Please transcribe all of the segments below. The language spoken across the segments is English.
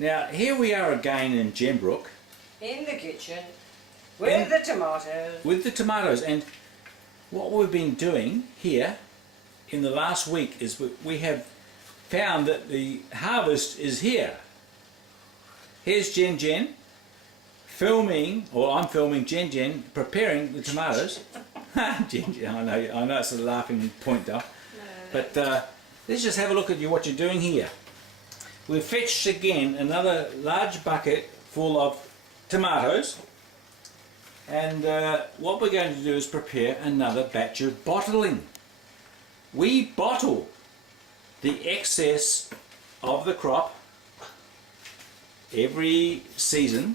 Now here we are again in Gembrook. In the kitchen with the tomatoes. With the tomatoes, and what we've been doing here in the last week is we have found that the harvest is here. Here's Jen filming, or I'm filming Jen preparing the tomatoes. Jen, I know it's a laughing point though, but let's just have a look at what you're doing here. We've fetched again another large bucket full of tomatoes, and what we're going to do is prepare another batch of bottling. We bottle the excess of the crop every season,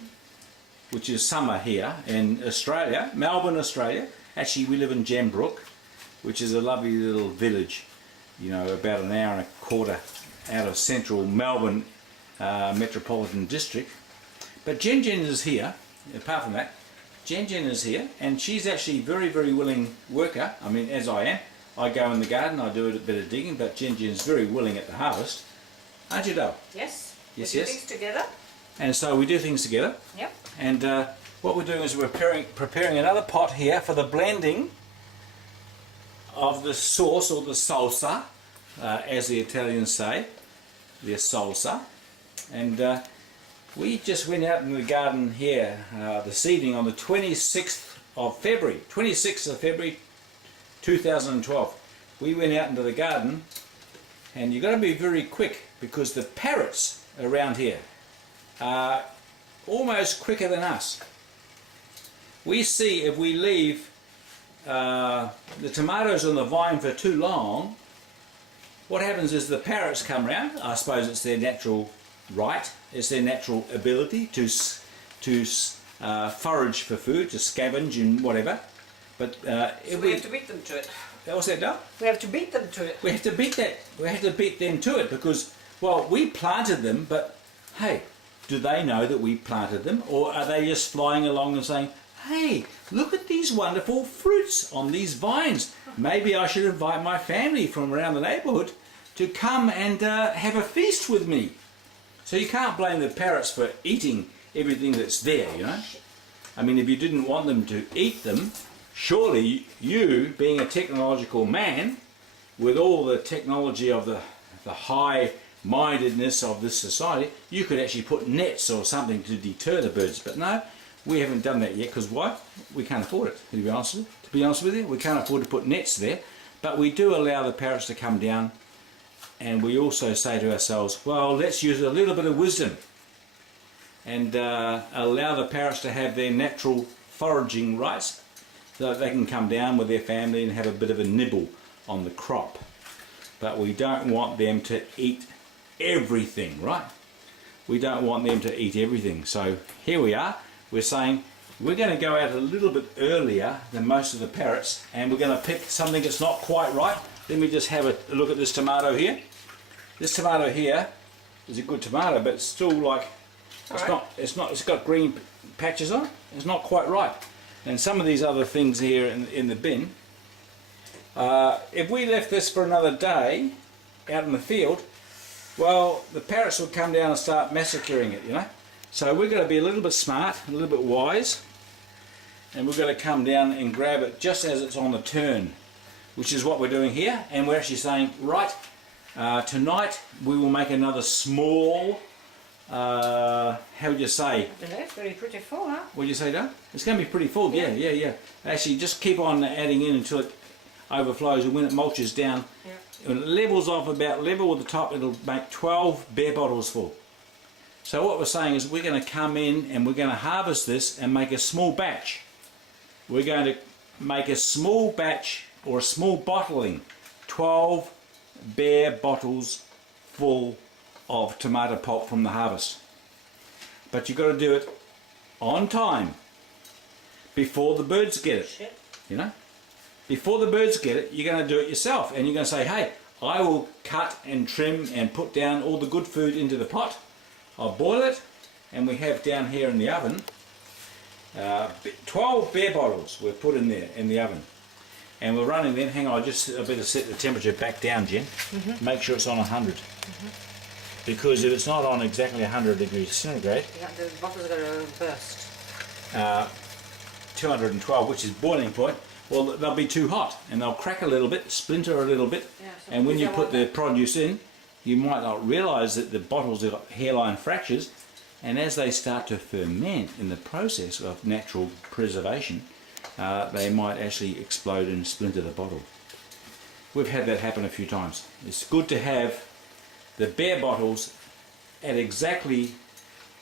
which is summer here in Australia, Melbourne, Australia. Actually, we live in Gembrook, which is a lovely little village, you know, about an hour and a quarter out of central Melbourne metropolitan district. But Jen is here. Apart from that, Jen is here, and she's actually a very, very willing worker. I mean, as I am. I go in the garden, I do a bit of digging, but Jen is very willing at the harvest. Aren't you, Dale? Yes. Yes, we yes. do things together. And so we do things together. Yep. And what we're doing is we're preparing another pot here for the blending of the sauce, or the salsa, as the Italians say, the salsa. And we just went out in the garden here this evening on the 26th of February, 2012. We went out into the garden, and you've got to be very quick because the parrots around here are almost quicker than us. We see if we leave the tomatoes on the vine for too long, what happens is the parrots come around. I suppose it's their natural right, it's their natural ability to forage for food, to scavenge and whatever. But so we have to beat them to it. What's that, Dale? We have to beat them to it. We have to beat that. We have to beat them to it because, well, we planted them, but hey, do they know that we planted them, or are they just flying along and saying, "Hey, look at these wonderful fruits on these vines. Maybe I should invite my family from around the neighbourhood to come and have a feast with me." So you can't blame the parrots for eating everything that's there, you know. I mean, if you didn't want them to eat them, surely you, being a technological man, with all the technology of the high-mindedness of this society, you could actually put nets or something to deter the birds. But no, we haven't done that yet, because why? We can't afford it, to be honest with you. We can't afford to put nets there. But we do allow the parrots to come down, and we also say to ourselves, well, let's use a little bit of wisdom and allow the parrots to have their natural foraging rights, so that they can come down with their family and have a bit of a nibble on the crop. But we don't want them to eat everything, right? We don't want them to eat everything. So here we are. We're saying we're going to go out a little bit earlier than most of the parrots, and we're going to pick something that's not quite right. Let me just have a look at this tomato here. This tomato here is a good tomato, but it's still like, it's got green patches on it. It's not quite right. And some of these other things here in the bin, if we left this for another day out in the field, well, the parrots would come down and start massacring it, you know. So we're going to be a little bit smart, a little bit wise, and we're going to come down and grab it just as it's on the turn, which is what we're doing here. And we're actually saying, right, tonight we will make another small, how would you say? I don't know, it's going to be pretty full, huh? What did you say, Dale? It's going to be pretty full, yeah. Actually, just keep on adding in until it overflows, and when it mulches down, when it levels off about level with the top, it'll make 12 bare bottles full. So what we're saying is we're going to come in and we're going to harvest this and make a small batch. We're going to make a small batch or a small bottling, 12 bare bottles full of tomato pulp from the harvest. But you've got to do it on time, before the birds get it, you know. Before the birds get it, you're going to do it yourself, and you're going to say, hey, I will cut and trim and put down all the good food into the pot. I'll boil it, and we have down here in the oven 12 bare bottles we've put in there in the oven, and we're running them. Hang on, I better set the temperature back down, Jen. Make sure it's on 100. because if it's not on exactly 100 degrees centigrade, The bottle's going to burst. 212, which is boiling point, well, they'll be too hot and they'll crack a little bit, splinter a little bit, Yeah, so and when you put the that. produce in, you might not realise that the bottles have got hairline fractures, and as they start to ferment in the process of natural preservation, they might actually explode and splinter the bottle. We've had that happen a few times. It's good to have the bare bottles at exactly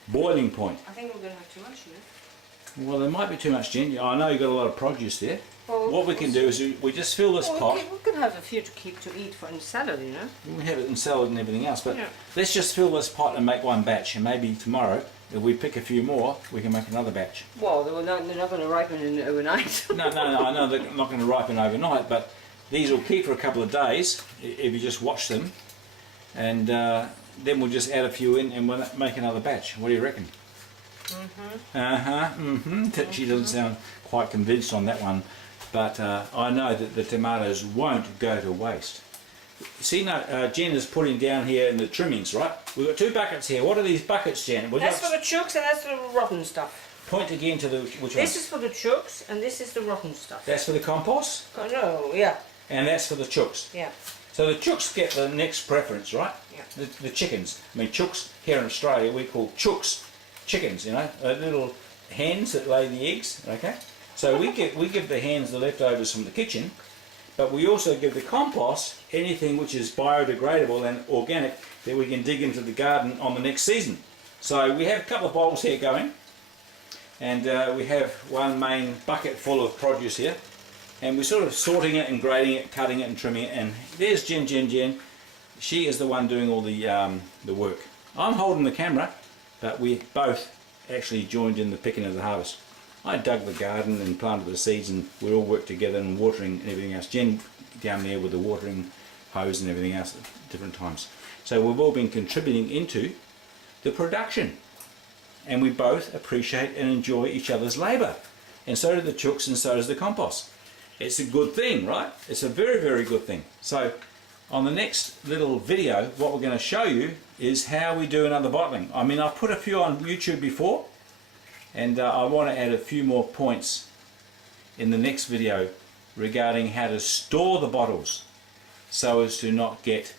boiling point. I think we're going to have too much, you know. Well, there might be too much gin. I know you've got a lot of produce there. Well, What we can do is we just fill this pot. We could have a few to keep to eat for in salad, you know. We have it in salad and everything else, but Yeah. let's just fill this pot and make one batch, and maybe tomorrow, if we pick a few more, we can make another batch. Well, they're not going to ripen in overnight. No, I know they're not going to ripen overnight, but these will keep for a couple of days if you just watch them, and then we'll just add a few in and we'll make another batch. What do you reckon? She doesn't sound quite convinced on that one, but I know that the tomatoes won't go to waste. See, now Jen is putting down here in the trimmings, right? We've got 2 buckets here. What are these buckets, Jen? Would you That's for the chooks and that's for the rotten stuff. point again to the which This one? is for the chooks and this is the rotten stuff. That's for the compost, Oh, no, yeah, and that's for the chooks. yeah. So the chooks get the next preference, right? Yeah. The chickens. I mean, chooks here in Australia we call chooks chickens. You know, little hens that lay the eggs. Okay. So we give the hens the leftovers from the kitchen, but we also give the compost anything which is biodegradable and organic that we can dig into the garden on the next season. So we have a couple of bowls here going, and we have one main bucket full of produce here, and we're sort of sorting it and grading it, cutting it and trimming it. And there's Jen. She is the one doing all the work. I'm holding the camera, but we both actually joined in the picking of the harvest. I dug the garden and planted the seeds, and we all worked together and watering and everything else. Jen down there with the watering hose and everything else at different times. So we've all been contributing into the production, and we both appreciate and enjoy each other's labour, and so do the chooks and so does the compost. It's a good thing, right? It's a very, very good thing. So on the next little video, what we're going to show you is how we do another bottling. I mean, I've put a few on YouTube before, and I want to add a few more points in the next video regarding how to store the bottles so as to not get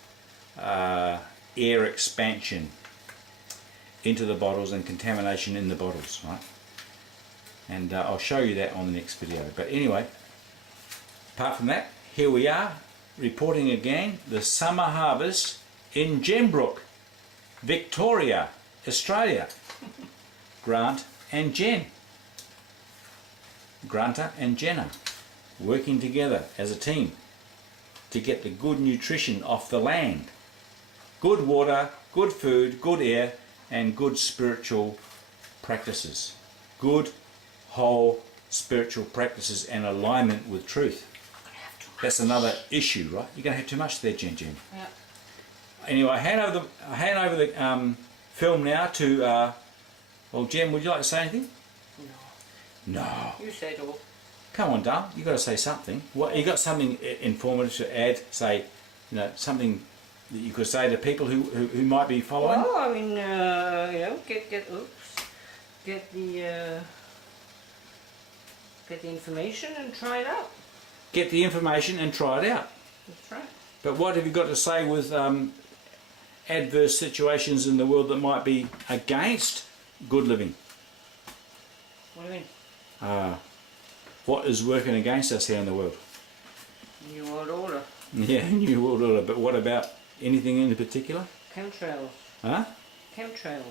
air expansion into the bottles and contamination in the bottles, right? And I'll show you that on the next video. But anyway, apart from that, here we are reporting again the summer harvest in Gembrook, Victoria, Australia. Grant and Jen, Grunta and Jenna, working together as a team to get the good nutrition off the land. Good water, good food, good air, and good spiritual practices. Good, whole spiritual practices and alignment with truth. That's another issue, right? You're going to have too much there, Jen. Yeah. Anyway, I hand over the film now to, well, Jen, would you like to say anything? No. No. You say it all. Come on, darling, you've got to say something. What, you got something informative to add? Say, you know, something that you could say to people who might be following? Well, I mean, you know, get the information and try it out. Get the information and try it out. That's right. But what have you got to say with adverse situations in the world that might be against good living? What do you mean? What is working against us here in the world? New World Order. Yeah, New World Order. But what about anything in particular? Chemtrails. Huh? Chemtrails.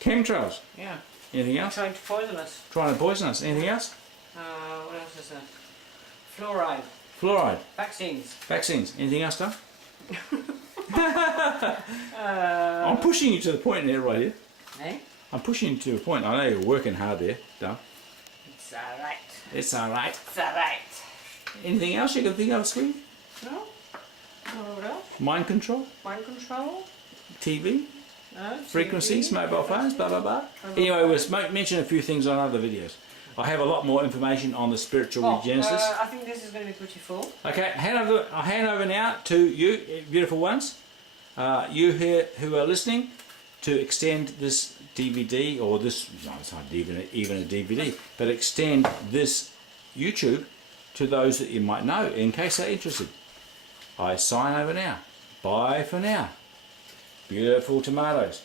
Chemtrails. Yeah. Anything else? Trying to poison us. Trying to poison us. Anything else? What else is there? Fluoride. Fluoride. Vaccines. Vaccines. Anything else, Dom? I'm pushing you to the point there, right here. Eh? I'm pushing you to a point. I know you're working hard there, Dom. It's alright. It's alright. It's alright. Anything else you can think of, sweetie? No? What else? Mind control? Mind control? TV? No? Frequencies? TV? Mobile phones? Blah, blah, blah. Anyway, we'll mention a few things on other videos. I have a lot more information on the spiritual regenesis. I think this is going to be pretty full. Okay, I'll hand over now to you, beautiful ones. You here who are listening. to extend this DVD, or this, no, it's not even a DVD, but extend this YouTube to those that you might know in case they're interested. I sign over now. Bye for now. Beautiful tomatoes.